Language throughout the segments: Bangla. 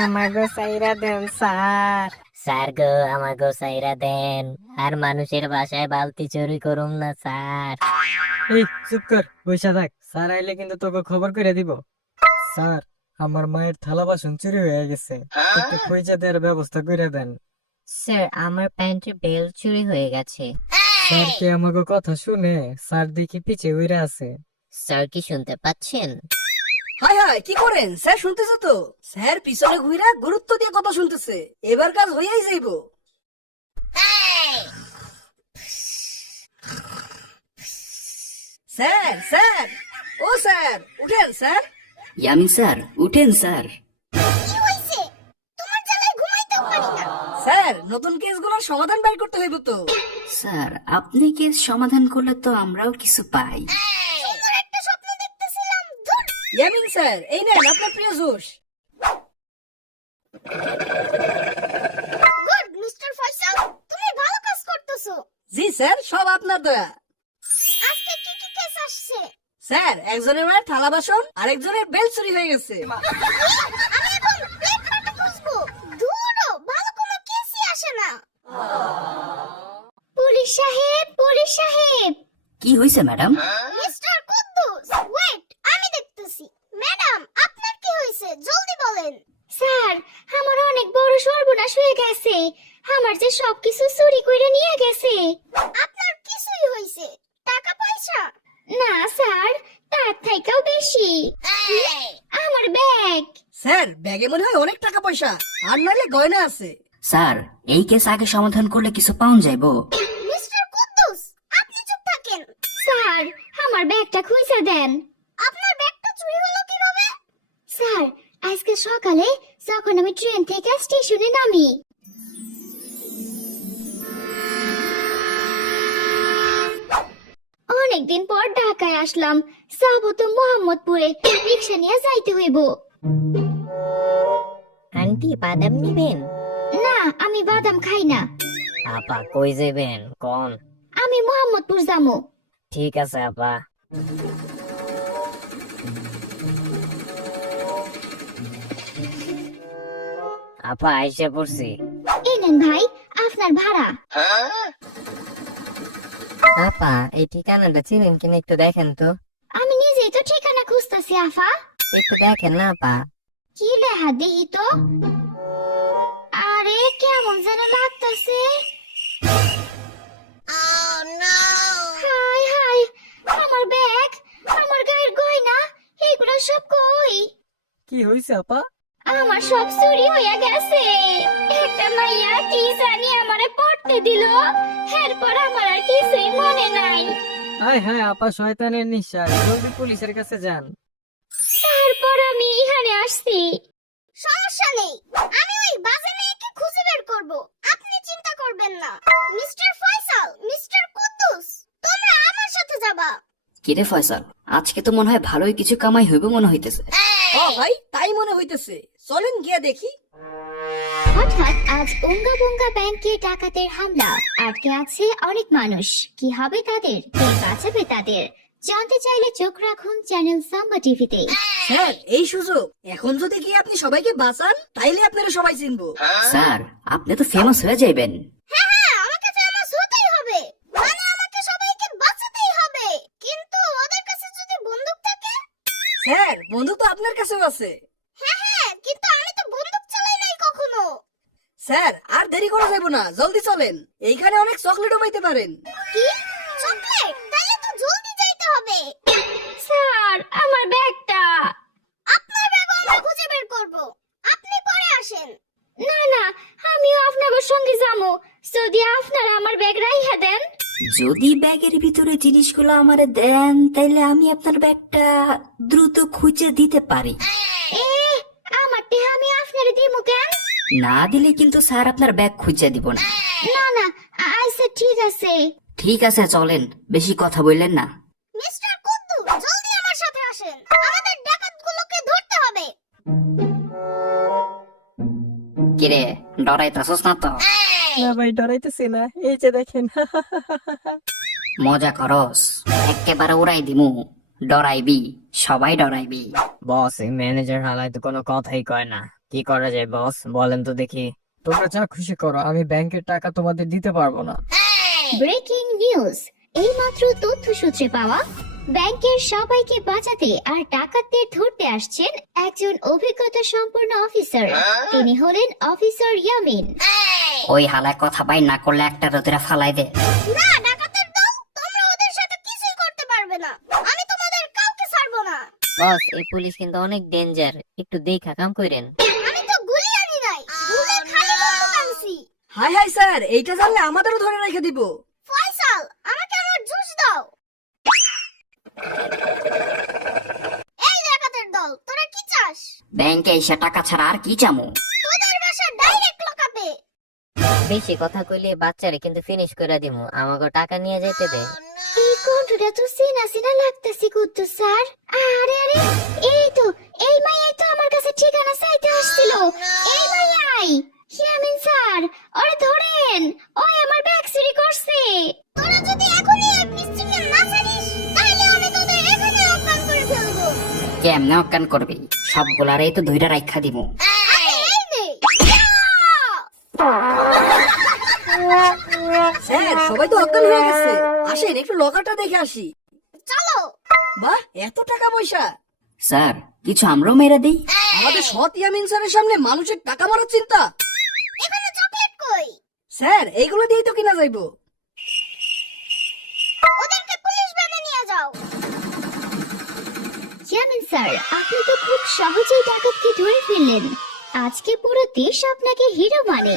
আমাগো সাইরা দেন স্যার। স্যার গো, আমাগো সাইরা দেন। আর মানুষের বাসায় বালতি চুরি করুম না স্যার। এই চুপ কর, বইসা থাক, স্যার আইলে কিন্তু তোকে খবর করে দিব। স্যার, আমার মায়ের থালা বাসন চুরি হয়ে গেছে, একটু খুঁজে দেওয়ার ব্যবস্থা করে দেন। স্যার, আমার প্যান্টের বেল চুরি হয়ে গেছে। স্যার কি আমাকে কথা শুনে? স্যার দেখি পিছে উইরা আছে। স্যার কি শুনতে পাচ্ছেন? হাই হাই, কি করেন স্যার? শুনতেছে তো স্যার, পিছনে ঘুরা গুরুত্ব দিয়ে কথা শুনতেছে। এবার কাজ হইয়াই যাইব। স্যার স্যার, ও স্যার উঠেন স্যার। ইয়ামিন স্যার, উঠেন স্যার। স্যার, নতুন কেসগুলোর সমাধান বের করতে হইব তো। স্যার, আপনি কেস সমাধান করলে তো আমরাও কিছু পাই। ইয়ামিন স্যার, এই নেন আপনার প্রিয় জুস। গুড মিস্টার ফয়সাল, তুমি ভালো কাজ করতেছো। জি স্যার, সব আপনার দয়া। আজকে কি কি কেস আসছে? স্যার, একজনের মায়ের থালা বাসন আর একজনের বেল চুরি হয়ে গেছে। আমি এখন প্লেট কাটা খুঁজবো। ধুরো, ভালো কোনো কেসই আসে না। পুলিশ সাহেব, পুলিশ সাহেব। কি হয়েছে ম্যাডাম? মিস্টার কুদ্দুস, ওয়েট, আমি দেখতেছি। ম্যাডাম, আপনার কি হয়েছে? জলদি বলেন। স্যার, আমার অনেক বড় সর্বনাশ হয়ে গেছে। আমার যে সবকিছু চুরি করে নিয়ে গেছে। আপনার কিছুই হয়েছে? টাকা পয়সা? না স্যার, তার থেকেও বেশি। আমার ব্যাগ। স্যার, ব্যাগে মনে হয় অনেক টাকা পয়সা, আর নইলে গয়না আছে। স্যার, এই কেস আগে সমাধান করলে কিছু পাউন যাইবো। মিস্টার কুদ্দুস, আপনি চুপ থাকেন। স্যার, আমার ব্যাগটা খুঁজে দেন। আপনার ব্যাগটা চুরি হলো কিভাবে? স্যার, আজকে সকালে যখন আমি ট্রেন থেকে স্টেশনে নামি, অনেকদিন পর ঢাকায় আসলাম। যাবো তো মোহাম্মদপুরে, রিক্সা নিয়ে যাইতে হইব। আন্টি, বাদাম নিবেন? না, আমি বাদাম খাই না। আপা, কই যাবেন কোন? আমি মোহাম্মদপুর যাবো। ঠিক আছে আপা। আপা, আইসা পড়ছি। এই নেন ভাই, আপনার ভাড়া। আপা, এই ঠিকানাটা চিনেন কিনা একটু দেখেন তো। আমি নিজেই তো ঠিকানা খুঁজতেছি আফা। একটু দেখেন না আপা। কি লেখা দেখি তো। আরে কেমন যেন লাগতেছে। হাই হাই, আমার ব্যাগ, আমার গায়ের গয়না, এগুলো সব কই? কি হয়েছে আপা? আমার সব চুরি হয়ে গেছে। একটা মাইয়া কি জানি আমারে পড়তে দিল, এরপর আমার আর কিছুই মনে নাই। হায় হায় আপা, শয়তানের নিঃশ্বাস, জলদি পুলিশের কাছে যান। তারপর আমি এখানে আসছি। সমস্যা নেই, আমি ওই বাজে মেয়েকে খুঁজে বের করব। আপনি চিন্তা করবেন না। মিস্টার ফয়সাল, মিস্টার কুদ্দুস, তোমরা আমার সাথে যাবা। কিরে ফয়সাল, আজকে তো মনে হয় ভালোই কিছু কামাই হইব মনে হইতেছে। ও ভাই, তাই মনে হইতেছে, চলেন গিয়া দেখি। হঠাৎ আজ উঙ্গা বুঙ্গা ব্যাংকে ডাকাতের হামলা। আটকে আছে অনেক মানুষ। কি হবে তাদের? কে বাঁচাবে তাদের? জানতে চাইলে চোখ রাখুন চ্যানেল সাম্বা টিভিতে। স্যার, এই সুযোগ, এখন যদি গিয়ে আপনি সবাইকে বাঁচান, তাইলে আপনারা সবাই চিনবো। স্যার, আপনি তো ফেমাস হয়ে যাইবেন। হ্যাঁ হ্যাঁ, আমাকে ফেমাস হতেই হবে। মানে আমাকে সবাইকে বাঁচাতেই হবে। কিন্তু ওদের কাছে যদি বন্দুক থাকে? স্যার, বন্দুক তো আপনার কাছেও আছে। হ্যাঁ হ্যাঁ, কিন্তু আমি তো বন্দুক চালাই নাই কখনো। স্যার, আর দেরি করা যাবে না, জলদি চলেন। এইখানে অনেক চকলেটও পাইতে পারেন। কি? চকলেট? তাহলে তো জলদি যাইতে হবে। স্যার, আমার ব্যাগটা। আপনার ব্যাগ আমরা খুঁজে বের করব। আপনি পরে আসেন। না না, আমিও আপনাদের সঙ্গে যাবো। যদি আপনারা আমার ব্যাগ রাইখা দেন। যদি ব্যাগের ভিতরে জিনিসগুলো আমারে দেন, তাইলে আমি আপনার ব্যাগটা দ্রুত খুঁজে দিতে পারি। এ, আমার টেহা আমি আপনারে দিমু কেন? না দিলে কিন্তু স্যার আপনার ব্যাগ খুঁজে দিব না। না না, আচ্ছা ঠিক আছে। ঠিক আছে, চলেন, বেশি কথা বললেন না। মিস্টার কুদ্দু, জলদি আমার সাথে আসেন। আমাদের ডাকাতগুলোকে ধরতে হবে। কিরে, ডরাইতাছস না তো? না ভাই, ডরাইতেছি না, এই যে দেখেন। মজা করস? একেবারে উড়াই দিমু। ডরাইবি, সবাই ডরাইবি। বস, এই ম্যানেজার হালাই তো কোনো কথাই কয় না। কি করা যায় বস, বলেন তো দেখি। তোমরা যা খুশি করো, আমি ব্যাংকের টাকা তোমাদের দিতে পারবো না। ব্রেকিং নিউজ, এইমাত্র তথ্য সূত্রে পাওয়া। ব্যাংকের সবাইকে বাঁচাতে আর ডাকাতদের ধরতে আসছেন একজন অভিজ্ঞতা সম্পন্ন অফিসার। তিনি হলেন অফিসার ইয়ামিন। ওই হালায় কথা বাই না করলে একটা রোদেরা ফালাই দে। না ডাকাতের দল, তোমরা ওদের সাথে কিছুই করতে পারবে না। আমি তোমাদের কাউকে ছাড়বো না। বস, এই পুলিশ কিন্তু অনেক ডেঞ্জার, একটু দেখা কাম করেন। আমি তো গুলি আনি নাই, গুলি খালি বন্দুক আনছি। হাই হাই স্যার, এইটা জানলে আমাদেরও ধরে রেখে দিব। ফয়সাল, আমাকে আমার জুস দাও। এই ডাকাতের দল, তোরা কি চাস? ব্যাংকে এসে টাকা ছাড়া আর কি চামু? তোদের বাসা ডাইরেক্ট লকাপে। বেশি কথা কইলে বাচ্চারে কিন্তু ফিনিশ করে দিমু, আমাকে টাকা নিয়ে যাইতে দে। এই কণ্ঠটা তো চেনা চেনা লাগতেছে কুদ্দুস স্যার। আরে আরে, এই মাইয়াই তো আমার কাছে ঠিকানা চাইতে আসছিল। এই মাইয়াই, ইয়ামিন স্যার, ওরে ধরেন, ওই আমার ব্যাগ চুরি করছে। তোরা যদি এখনই এক নিশ্চিন্তে না ছাড়িস, তাহলে আমি তোদের এখানে অজ্ঞান করে ফেলবো। কেমনে অজ্ঞান করবি? সবগুলারই তো ধইরা রাইখা দিমু। এই নে। স্যার সবাই তো অজ্ঞান হয়ে গেছে, আসেন একটু লকারটা দেখে আসি। চলো। বাহ, এত টাকা পয়সা! স্যার, কিছু আমরাও মেরে দেই। আমাদের সৎ ইয়ামিন স্যারের সামনে মানুষের টাকা মারার চিন্তা! এখানে চকলেট কই? স্যার এইগুলো দিয়েই তো কিনা যাইবো। ওদেরকে পুলিশ ভ্যানে নিয়ে যাও। ইয়ামিন স্যার, আপনি তো খুব সহজেই ডাকাতকে ধরে ফেললেন। আজকে পুরো দেশ আপনাকে হিরো মানে।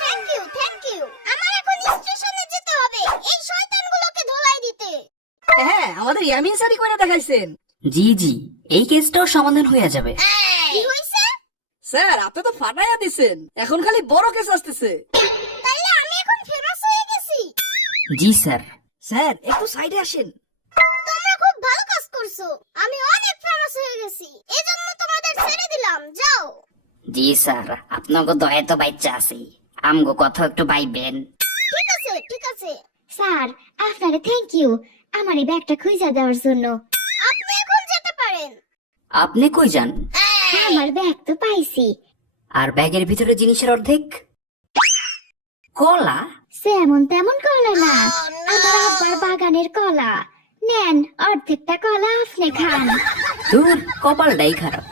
Thank you, thank you. আমার এখন স্টেশনে যেতে হবে এই শয়তানগুলোকে ধোলাই দিতে। হ্যাঁ, আমাদের ইয়ামিন স্যারই করে দেখাইছেন। জি জি, এই কেসটাও সমাধান হয়ে যাবে। কি হইছে? স্যার আপনি তো ফাটাইয়া দিছেন, এখন খালি বড় কেস আসতেছে। তাইলে আমি এখন ফেমাস হয়ে গেছি। জি স্যার। স্যার একটু সাইডে আসেন। তোমরা খুব ভালো কাজ করছো, আমি অনেক ফেমাস হয়ে গেছি, এজন্য তোমাদের ছেড়ে দিলাম, যাও। জি স্যার, আপনাকে দয়া তো বাচ্চা আছি, আমগো কথা একটু বাইবেন। ঠিক আছে, ঠিক আছে। স্যার, আপনারে থ্যাংক ইউ আমার এই ব্যাগটা খুঁজে দেওয়ার জন্য। আপনি এখন যেতে পারেন। আপনি কই যান? আমার ব্যাগ তো পাইছি। আর ব্যাগের ভিতরে জিনিসের অর্ধেক কলা। যেমন তেমন কলা না, আমার আব্বার বাগানের কলা। নেন, অর্ধেকটা কলা আপনি খান। দূর, কপালটাই খারাপ।